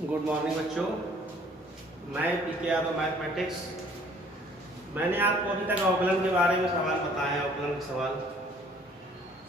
Good morning बच्चों, मैं पीके Yadav mathematics. मैंने आपको अभी तक अवकलन के बारे में सवाल बताए हैं। अवकलन के सवाल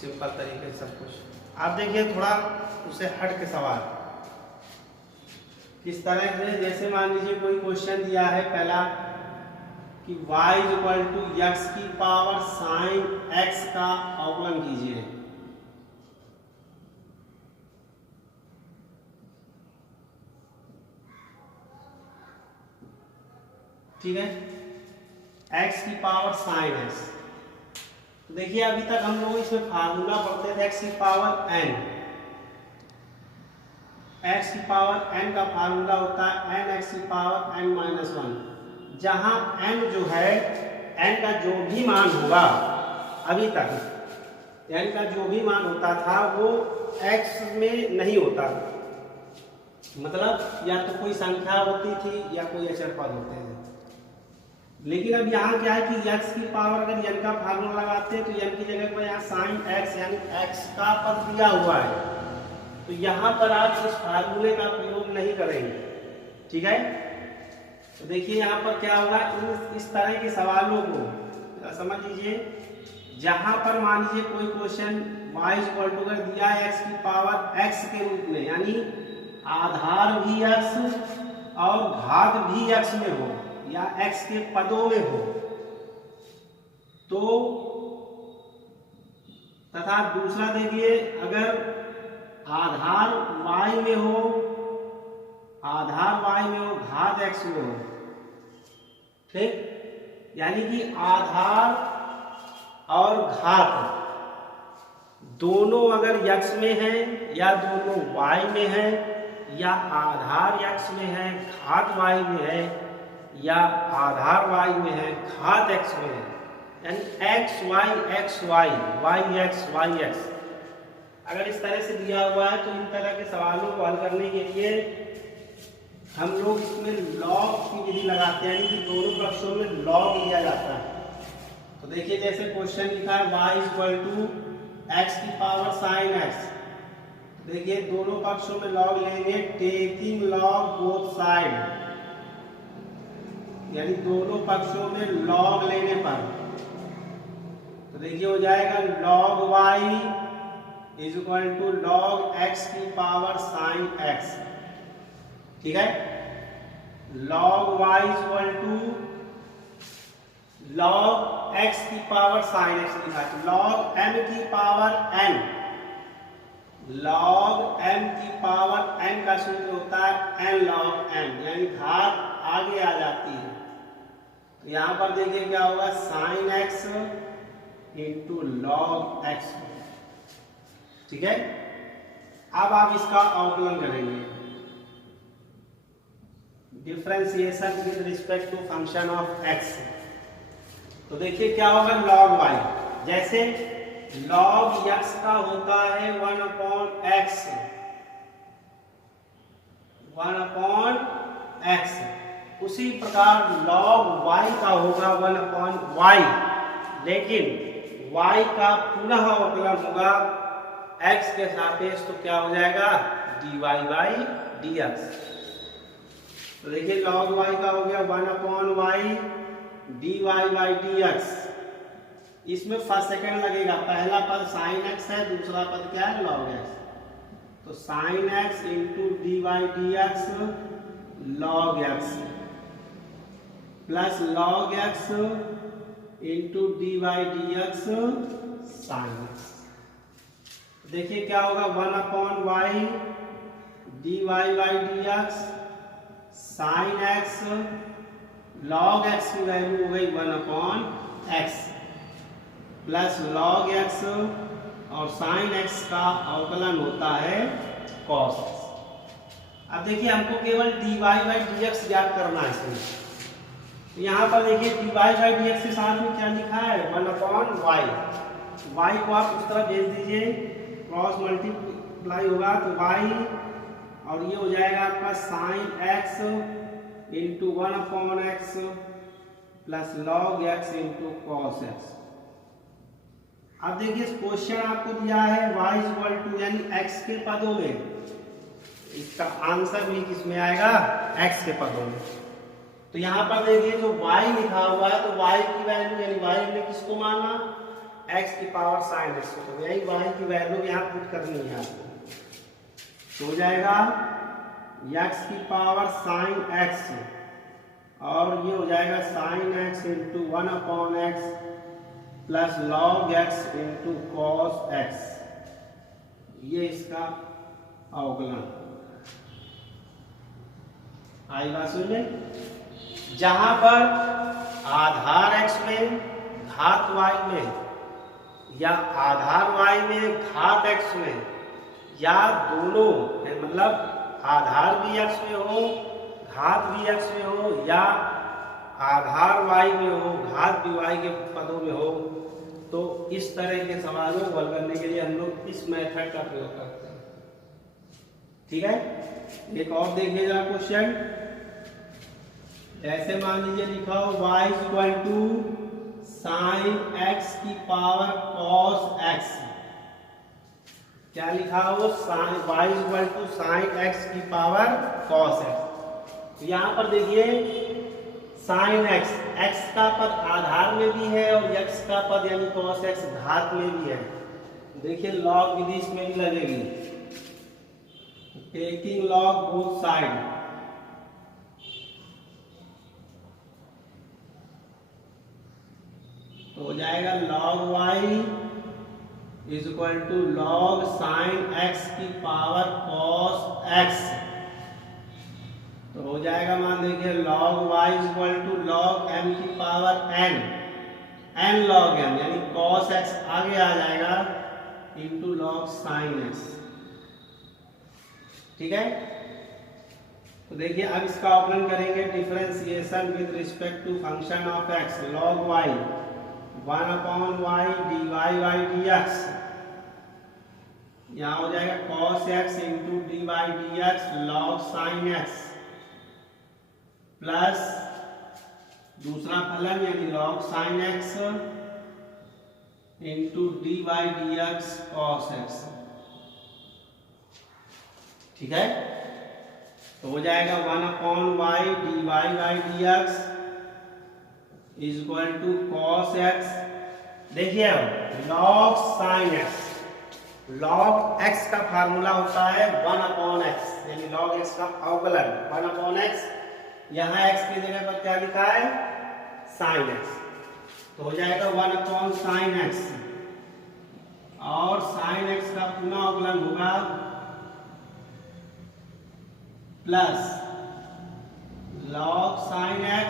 सिंपल तरीके से सब कुछ। आप देखिए थोड़ा उससे हट के सवाल किस तरह से, जैसे मान लीजिए कोई क्वेश्चन दिया है पहला कि y इक्वल टू एक्स की पावर साइन एक्स का अवकलन कीजिए। ठीक है, x की पावर साइन एक्स। देखिए अभी तक हम लोग इसमें फार्मूला पढ़ते थे x की पावर n। x की पावर n का फार्मूला होता है n x की पावर n माइनस वन, जहां n जो है n का जो भी मान होगा अभी तक n का जो भी मान होता था वो x में नहीं होता था। मतलब या तो कोई संख्या होती थी या कोई अचर पद होते थे। लेकिन अब यहाँ क्या है कि x की पावर अगर n का फार्मूला लगाते हैं तो n की जगह पर यहाँ साइन x यानी x का पद दिया हुआ है, तो यहाँ पर आप इस फार्मूले का प्रयोग नहीं करेंगे। ठीक है, तो देखिए यहाँ पर क्या होगा, इस तरह के सवालों को समझ लीजिए। जहाँ पर मान लीजिए कोई क्वेश्चन y इक्वल टू अगर दिया है x की पावर x के रूप में, यानी आधार भी x और घात भी x में हो या x के पदों में हो, तो तथा दूसरा देखिए अगर आधार y में हो, घात x में हो। ठीक, यानी कि आधार और घात दोनों अगर x में है या दोनों y में है, या आधार x में है घात y में है, या आधार y में है घात x में है, यानी x y y x अगर इस तरह से दिया हुआ है, तो इन तरह के सवालों को हल करने के लिए हम लोग इसमें लॉग की विधि लगाते हैं, यानी कि दोनों पक्षों में लॉग लिया जाता है। तो देखिए जैसे क्वेश्चन लिखा है y इक्वल टू एक्स की पावर साइन एक्स। देखिए दोनों पक्षों में लॉग लेंगे, टेकिंग लॉग बोथ साइड, यानी दोनों पक्षों में लॉग लेने पर तो देखिए हो जाएगा log y is equal to log x की पावर साइन x। ठीक है, log y is equal to log x की पावर साइन x लिखा है, लॉग m की पावर n। लॉग m की पावर n का सूत्र होता है n लॉग m, यानी घात आगे आ जाती है। तो यहां पर देखिए क्या होगा, sine x into log x। ठीक है, अब आप इसका अवकलन करेंगे, differentiation with respect to function of x। तो देखिए क्या होगा, लॉग y, जैसे लॉग x का होता है 1/x, उसी प्रकार लॉग y का होगा 1/y, लेकिन y का पुनः अवकलन होगा x के सापेक्ष, तो क्या हो जाएगा dy/dx। तो देखिए log y का हो गया 1/y dy/dx। इसमें फर्स्ट सेकंड लगेगा, पहला पद साइन x है, दूसरा पद क्या है log x, तो sine x into dy/dx log x plus log x into dy/dx sine x। देखिए क्या होगा, 1/y dy/dx sine x, log x की वैल्यू हो गई 1/x प्लस log x और साइन x का अवकलन होता है cos x। अब देखिए हमको केवल dy/dx ज्ञात करना है इसमें। यहाँ पर देखिए dy/dx के साथ में क्या लिखा है, 1/y। y को आप उस तरफ भेज दीजिए, क्रॉस मल्टीप्लाई होगा तो y, और ये हो जाएगा आपका sine x into 1/x plus log x into cos x। अब देखिए क्वेश्चन आपको दिया है y इक्वल टू, यानी x के पदों में इसका आंसर भी किसमें आएगा, x के पदों में। तो यहाँ पर देखिए जो y लिखा हुआ है, तो y की वैल्यू यानी y हमने किसको माना, x की पावर साइन x को, तो यही y की वैल्यू यहाँ पुट करनी है आपको। तो हो जाएगा x की पावर साइन x और ये हो जाएगा sine x into 1/x plus log x into cos x, ये इसका अवकलन। आई बात सुन ले, जहां पर आधार x में घात y में या आधार y में घात x में या दोनों, मतलब आधार भी x में हो घात भी x में हो या आधार y में हो घात भी y के पदों में हो, तो इस तरह के सवालों को हल करने के लिए हम लोग इस मेथड का प्रयोग करते हैं। ठीक है, एक और देखिए जरा क्वेश्चन, ऐसे मान लीजिए लिखा हो y equal to sine x की पावर cos x, क्या लिखा हो, y equal to sine x की पावर cos x। तो यहाँ पर देखिए साइन x का पद आधार में भी है और x का पद यानी cos x घात में भी है। देखिए लॉग विधि इसमें भी लगेगी, टेकिंग लॉग बोथ साइड, तो हो जाएगा log y is equal to log sine x की पावर cos x, तो हो जाएगा मान देखिए log y is equal to log m की पावर n log m, यानी cos x आगे आ जाएगा इंटू लॉग साइन x। ठीक है, तो देखिए अब इसका अवकलन करेंगे, differentiation with respect to function of x, log y 1/y dy by dx, यहाँ हो जाएगा cos x into dy dx log sin x plus दूसरा फलन यानी log sin x into dy dx cos x। ठीक है, तो हो जाएगा 1/y dy by dx is equal to cos x। देखिए अब log sin x, log x का फार्मूला होता है 1/x, यानी log x का अवकलन 1/x, यहाँ x की जगह पर क्या लिखा है sin x, तो हो जाएगा 1/sin x और sin x का पुनः अवकलन होगा plus log sin x,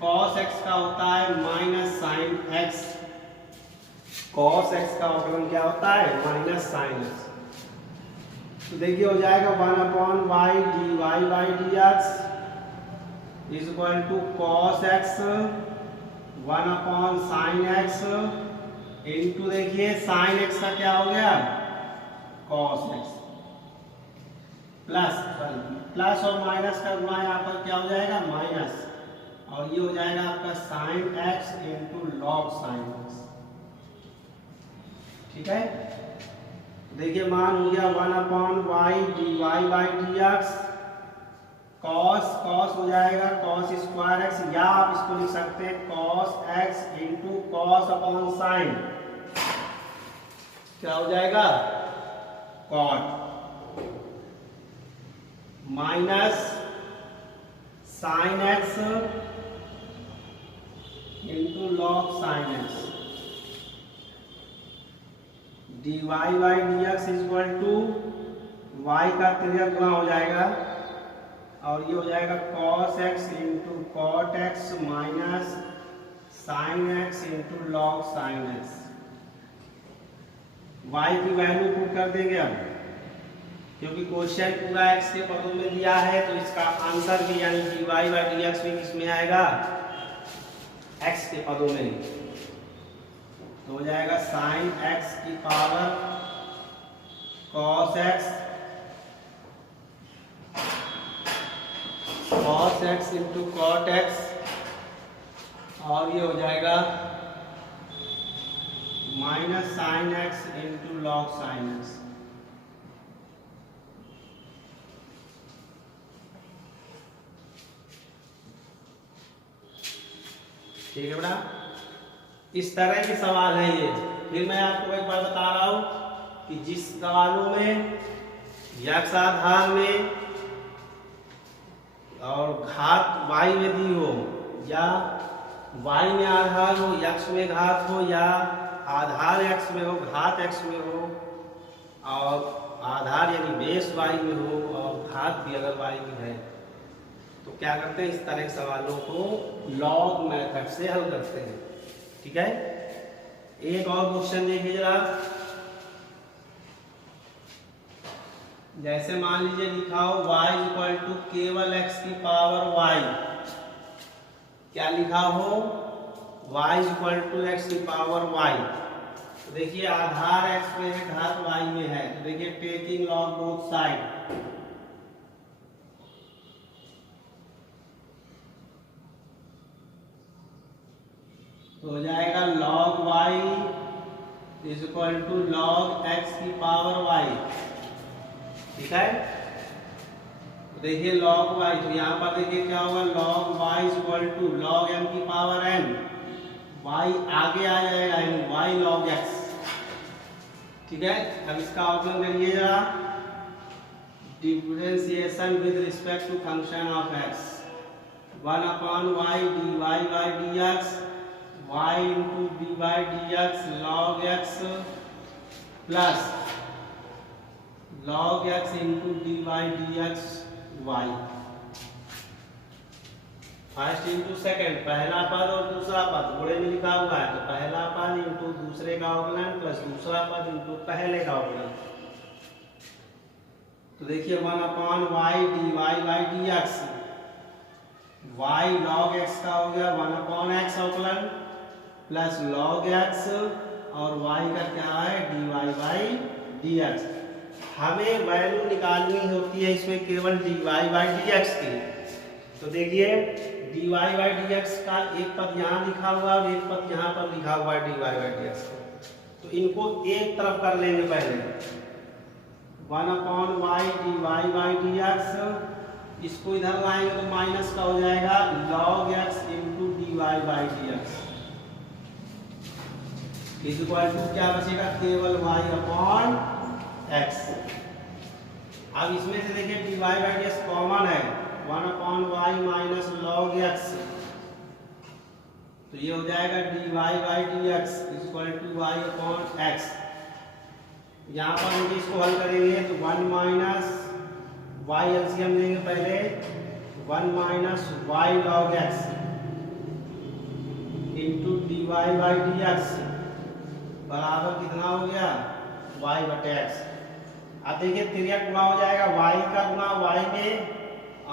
cos x का होता है minus sin x, cos x का अवकलन क्या होता है माइनस sin x। तो देखिए हो जाएगा 1/y dy by dx is equal to cos x 1/sin x into देखिए sin x का क्या हो गया cos x, प्लस और माइनस का गुणा यहाँ पर क्या हो जाएगा माइनस, और ये हो जाएगा आपका sin x into log sin x। ठीक है, देखिए मान हो गया 1/y dy by dx, cos हो जाएगा cos स्क्वायर x, या आप इसको लिख सकते हैं cos x into cos upon sine, क्या हो जाएगा cot minus sin x into log sin x dy by dx is equal to y का तिर्यक गुणा हो जाएगा और ये हो जाएगा cos x into cot x minus sin x into log sin x। y की वैल्यू पुट कर देंगे अब, क्योंकि क्वेश्चन पूरा x के पदों में दिया है, तो इसका आंसर भी यानी dy by dx भी किसमें आएगा x के पदों में, तो हो जाएगा sin x की power cos x into cot x, और ये हो जाएगा minus sin x into log sin x। ठीक है बेटा, इस तरह के सवाल है ये। फिर मैं आपको एक बार बता रहा हूँ कि जिस सवालों में यक्ष आधार में और घात y में दी हो, या y में आधार हो, यक्ष में घात हो, या आधार x में हो, घात x में हो, और आधार यानी बेस y में हो और घात भी अगर y में है, तो क्या करते हैं, इस तरह के सवालों को लॉग मेथड से हल करते हैं। ठीक है, एक और क्वेश्चन देखिए जरा। जैसे मान लीजिए लिखा हो y इक्वल टू केवल x की पावर y, क्या लिखा हो, y इक्वल टू x की पावर y। तो देखिए आधार x में है, घात y में है, तो देखिए टेकिंग लॉग बोथ साइड, तो हो जाएगा log y is equal to log x की पावर y। ठीक है, तो देखिए log y, तो यहाँ पर देखिए क्या होगा, log y is equal to log m की पावर n, y आगे आ जाएगा y log x। ठीक है, अब इसका अवकलन करिए जरा, differentiation with respect to function of x, 1 upon y dy by dx, y into d by d x log x plus log x into d by d x y. First into second, पहला पद और दूसरा पद घोड़े में लिखा हुआ है, तो पहला पद इंटू दूसरे का अवकलन प्लस दूसरा पद इंटू पहले का अवकलन। तो देखिए 1 upon y d y by d x, y log x का हो गया 1 अपॉन एक्स अवकलन प्लस लॉग एक्स, और y का क्या है, dy बाई डी एक्स। हमें वैल्यू निकालनी होती है इसमें केवल dy बाई dx की। तो देखिए dy बाई dx का एक पद यहाँ लिखा हुआ और एक पद यहाँ पर लिखा हुआ है dy बाई dx का, तो इनको एक तरफ कर लेंगे पहले, 1 upon y dy by dx, इसको इधर लाएंगे तो माइनस का हो जाएगा log x into dy by dx is equal to क्या बचेगा, केवल y अपॉन x। अब इसमें से देखिए dy बाई dx कॉमन है, 1 upon y minus log x, तो ये हो जाएगा dy by dx is equal to y upon x। यहाँ पर हम इसको हल करेंगे तो 1 माइनस y एलसीएम लेंगे पहले, 1 minus y log x into dy by dx बराबर कितना हो गया, y बटे x। अब देखिए तिर्यक गुणा हो जाएगा, y का गुणा y में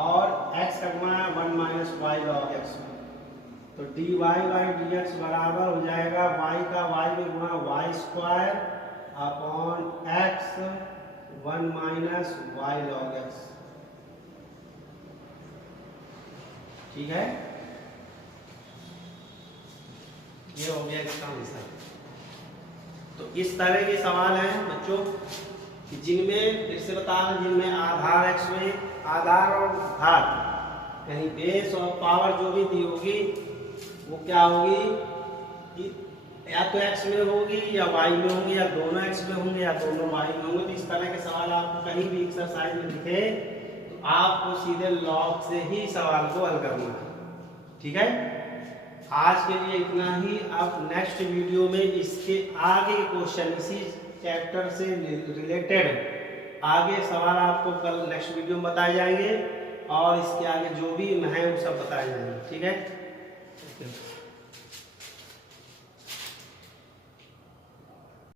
और x का गुणा 1 माइनस y लॉग x में, तो dy बाई dx बराबर हो जाएगा y का y में गुणा y square upon x 1 minus y log x। ठीक है, ये हो गया इसका आंसर। तो इस तरह के सवाल हैं बच्चों कि जिनमें, फिर से बता रहे, जिनमें आधार x में आधार और घात यानी बेस और पावर जो भी दी होगी वो क्या होगी कि या तो x में होगी या y में होगी, या दोनों x में होंगे या दोनों y में होंगे। तो इस तरह के सवाल आपको कहीं भी एक्सरसाइज में दिखे तो आपको सीधे लॉग से ही सवाल को हल करना है। ठीक है, आज के लिए इतना ही। अब नेक्स्ट वीडियो में इसके आगे के क्वेश्चन, इसी चैप्टर से रिलेटेड आगे सवाल आपको कल नेक्स्ट वीडियो में बताए जाएंगे, और इसके आगे जो भी है वो सब बताए जाएंगे। ठीक है।